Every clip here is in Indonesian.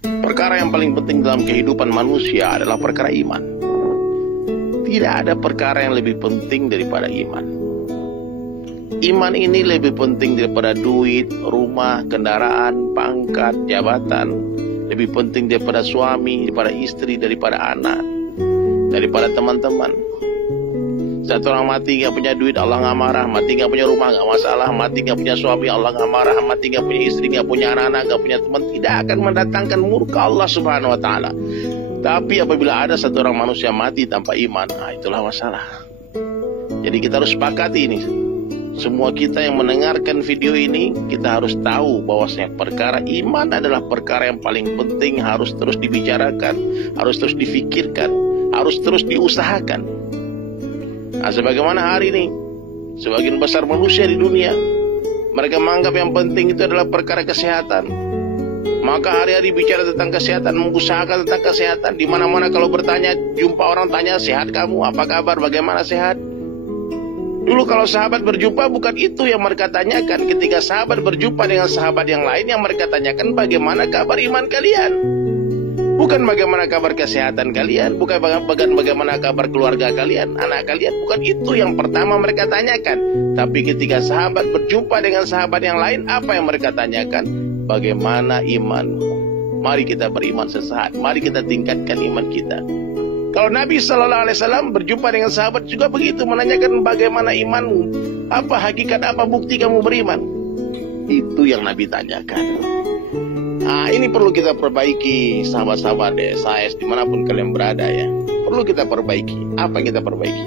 Perkara yang paling penting dalam kehidupan manusia adalah perkara iman. Tidak ada perkara yang lebih penting daripada iman. Iman ini lebih penting daripada duit, rumah, kendaraan, pangkat, jabatan. Lebih penting daripada suami, daripada istri, daripada anak, daripada teman-teman. Satu orang mati gak punya duit, Allah gak marah. Mati gak punya rumah, gak masalah. Mati gak punya suami, Allah gak marah. Mati gak punya istri, gak punya anak-anak, gak punya teman, tidak akan mendatangkan murka Allah subhanahu wa ta'ala. Tapi apabila ada satu orang manusia mati tanpa iman, nah itulah masalah. Jadi kita harus sepakati ini. Semua kita yang mendengarkan video ini, kita harus tahu bahwasanya perkara iman adalah perkara yang paling penting, harus terus dibicarakan, harus terus difikirkan, harus terus diusahakan. Nah, sebagaimana hari ini sebagian besar manusia di dunia, mereka menganggap yang penting itu adalah perkara kesehatan. Maka hari-hari bicara tentang kesehatan, mengusahakan tentang kesehatan. Di mana-mana kalau bertanya, jumpa orang tanya, sehat kamu, apa kabar, bagaimana sehat? Dulu kalau sahabat berjumpa, bukan itu yang mereka tanyakan. Ketika sahabat berjumpa dengan sahabat yang lain, yang mereka tanyakan bagaimana kabar iman kalian. Bukan bagaimana kabar kesehatan kalian, bukan bagaimana kabar keluarga kalian, anak kalian. Bukan itu yang pertama mereka tanyakan. Tapi ketika sahabat berjumpa dengan sahabat yang lain, apa yang mereka tanyakan? Bagaimana imanmu? Mari kita beriman sesaat. Mari kita tingkatkan iman kita. Kalau Nabi SAW berjumpa dengan sahabat juga begitu, menanyakan bagaimana imanmu, apa hakikat, apa bukti kamu beriman. Itu yang Nabi tanyakan. Nah, ini perlu kita perbaiki, sahabat-sahabat SAS dimanapun kalian berada ya. Perlu kita perbaiki. Apa yang kita perbaiki?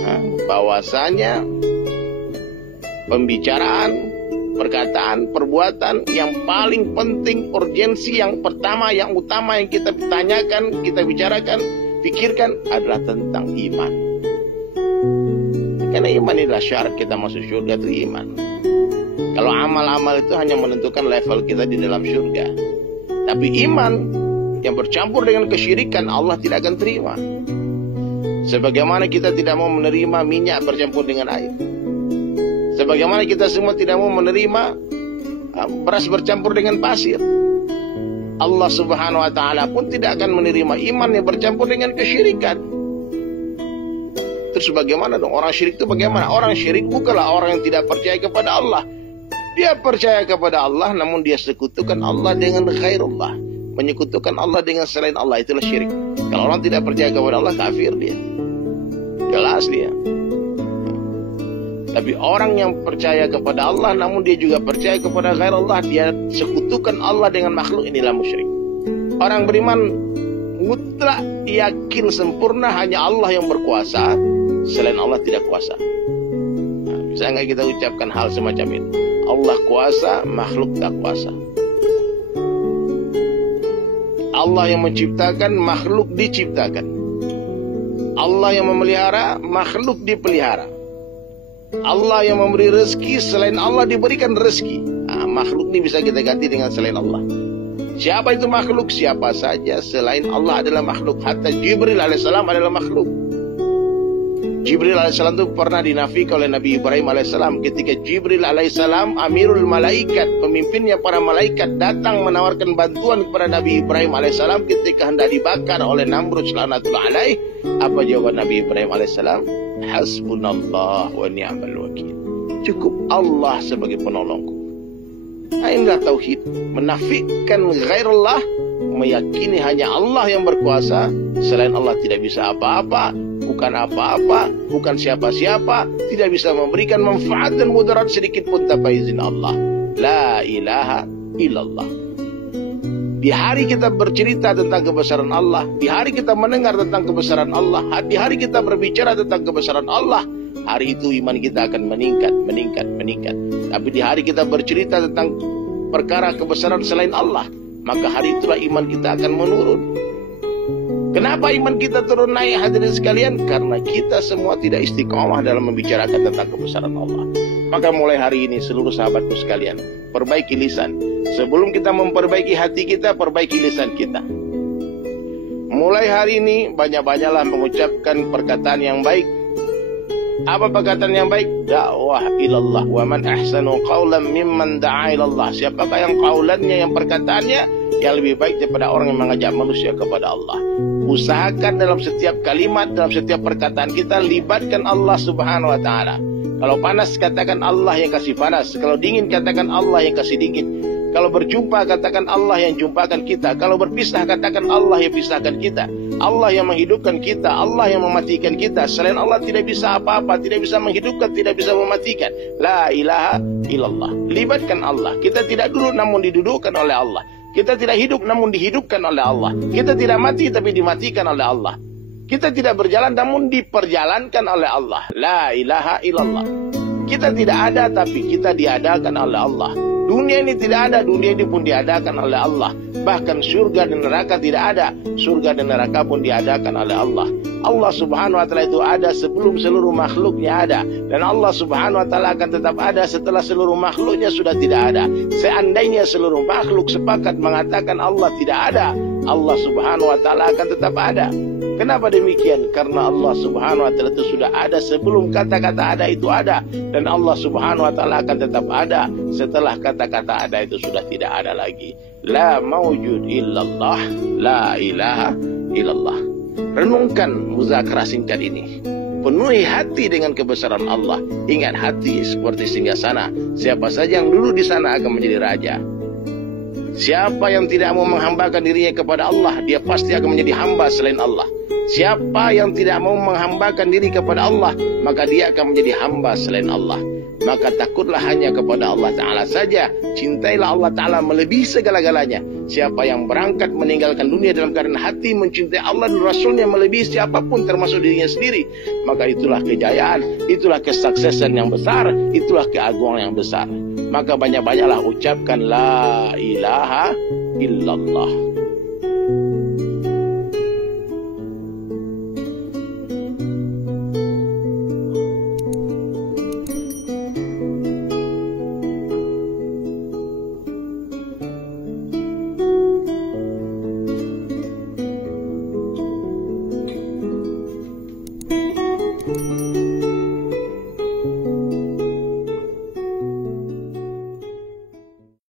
Nah, bahwasanya pembicaraan, perkataan, perbuatan yang paling penting, urgensi yang pertama, yang utama yang kita tanyakan, kita bicarakan, pikirkan adalah tentang iman. Karena iman adalah syarat kita masuk surga, itu iman. Kalau amal-amal itu hanya menentukan level kita di dalam surga. Tapi iman yang bercampur dengan kesyirikan, Allah tidak akan terima. Sebagaimana kita tidak mau menerima minyak bercampur dengan air. Sebagaimana kita semua tidak mau menerima beras bercampur dengan pasir. Allah subhanahu wa ta'ala pun tidak akan menerima iman yang bercampur dengan kesyirikan. Terus bagaimana dong? Orang syirik itu bagaimana? Orang syirik bukanlah orang yang tidak percaya kepada Allah. Dia percaya kepada Allah, namun dia sekutukan Allah dengan ghairullah. Menyekutukan Allah dengan selain Allah, itulah syirik. Kalau orang tidak percaya kepada Allah, kafir dia. Jelas dia. Tapi orang yang percaya kepada Allah, namun dia juga percaya kepada ghairullah, dia sekutukan Allah dengan makhluk, inilah musyrik. Orang beriman mutlak yakin sempurna hanya Allah yang berkuasa, selain Allah tidak kuasa. Nah, bisa nggak kita ucapkan hal semacam itu? Allah kuasa, makhluk tak kuasa. Allah yang menciptakan, makhluk diciptakan. Allah yang memelihara, makhluk dipelihara. Allah yang memberi rezeki, selain Allah diberikan rezeki. Nah, makhluk ini bisa kita ganti dengan selain Allah. Siapa itu makhluk? Siapa saja selain Allah adalah makhluk. Hatta Jibril alaihissalam adalah makhluk. Jibril alaihissalam itu pernah dinafikan oleh Nabi Ibrahim alaihissalam. Ketika Jibril alaihissalam, amirul malaikat, pemimpinnya para malaikat, datang menawarkan bantuan kepada Nabi Ibrahim alaihissalam ketika hendak dibakar oleh Namrud laknatullah alaih. Apa jawaban Nabi Ibrahim alaihissalam? Hasbunallah wa ni'mal wakil. Cukup Allah sebagai penolongku. Nah, inilah tauhid. Menafikan ghairullah, meyakini hanya Allah yang berkuasa, selain Allah tidak bisa apa-apa, bukan apa-apa, bukan siapa-siapa, tidak bisa memberikan manfaat dan mudarat sedikit pun tanpa izin Allah. La ilaha illallah. Di hari kita bercerita tentang kebesaran Allah, di hari kita mendengar tentang kebesaran Allah, di hari kita berbicara tentang kebesaran Allah, hari itu iman kita akan meningkat. Tapi di hari kita bercerita tentang perkara kebesaran selain Allah, maka hari itulah iman kita akan menurun. Kenapa iman kita turun naik, hadirin sekalian? Karena kita semua tidak istiqomah dalam membicarakan tentang kebesaran Allah. Maka mulai hari ini seluruh sahabatku sekalian, perbaiki lisan. Sebelum kita memperbaiki hati kita, perbaiki lisan kita. Mulai hari ini banyak-banyaklah mengucapkan perkataan yang baik. Apa perkataan yang baik? Dakwah ilallah. Wa man ahsanu qawlan mimman da'a ilallah. Siapakah yang qawlannya, yang perkataannya yang lebih baik daripada orang yang mengajak manusia kepada Allah. Usahakan dalam setiap kalimat, dalam setiap perkataan kita, libatkan Allah subhanahu wa ta'ala. Kalau panas, katakan Allah yang kasih panas. Kalau dingin, katakan Allah yang kasih dingin. Kalau berjumpa, katakan Allah yang jumpakan kita. Kalau berpisah, katakan Allah yang pisahkan kita. Allah yang menghidupkan kita, Allah yang mematikan kita. Selain Allah tidak bisa apa-apa, tidak bisa menghidupkan, tidak bisa mematikan. La ilaha illallah. Libatkan Allah. Kita tidak duduk namun didudukkan oleh Allah. Kita tidak hidup namun dihidupkan oleh Allah. Kita tidak mati tapi dimatikan oleh Allah. Kita tidak berjalan namun diperjalankan oleh Allah. La ilaha illallah. Kita tidak ada tapi kita diadakan oleh Allah. Dunia ini tidak ada, dunia ini pun diadakan oleh Allah. Bahkan surga dan neraka tidak ada, surga dan neraka pun diadakan oleh Allah. Allah subhanahu wa ta'ala itu ada sebelum seluruh makhluknya ada. Dan Allah subhanahu wa ta'ala akan tetap ada setelah seluruh makhluknya sudah tidak ada. Seandainya seluruh makhluk sepakat mengatakan Allah tidak ada, Allah subhanahu wa ta'ala akan tetap ada. Kenapa demikian? Karena Allah subhanahu wa ta'ala itu sudah ada sebelum kata-kata ada itu ada. Dan Allah subhanahu wa ta'ala akan tetap ada setelah kata-kata ada itu sudah tidak ada lagi. La mawjud illallah, la ilaha illallah. Renungkan muzakarah singkat ini. Penuhi hati dengan kebesaran Allah. Ingat, hati seperti singgasana. Siapa saja yang duduk di sana akan menjadi raja. Siapa yang tidak mau menghambakan dirinya kepada Allah, dia pasti akan menjadi hamba selain Allah. Siapa yang tidak mau menghambakan diri kepada Allah, maka dia akan menjadi hamba selain Allah. Maka takutlah hanya kepada Allah Ta'ala saja. Cintailah Allah Ta'ala melebihi segala-galanya. Siapa yang berangkat meninggalkan dunia dalam keadaan hati mencintai Allah dan Rasulnya melebihi siapapun termasuk dirinya sendiri, maka itulah kejayaan, itulah kesuksesan yang besar, itulah keagungan yang besar. Maka banyak-banyaklah ucapkan la ilaha illallah.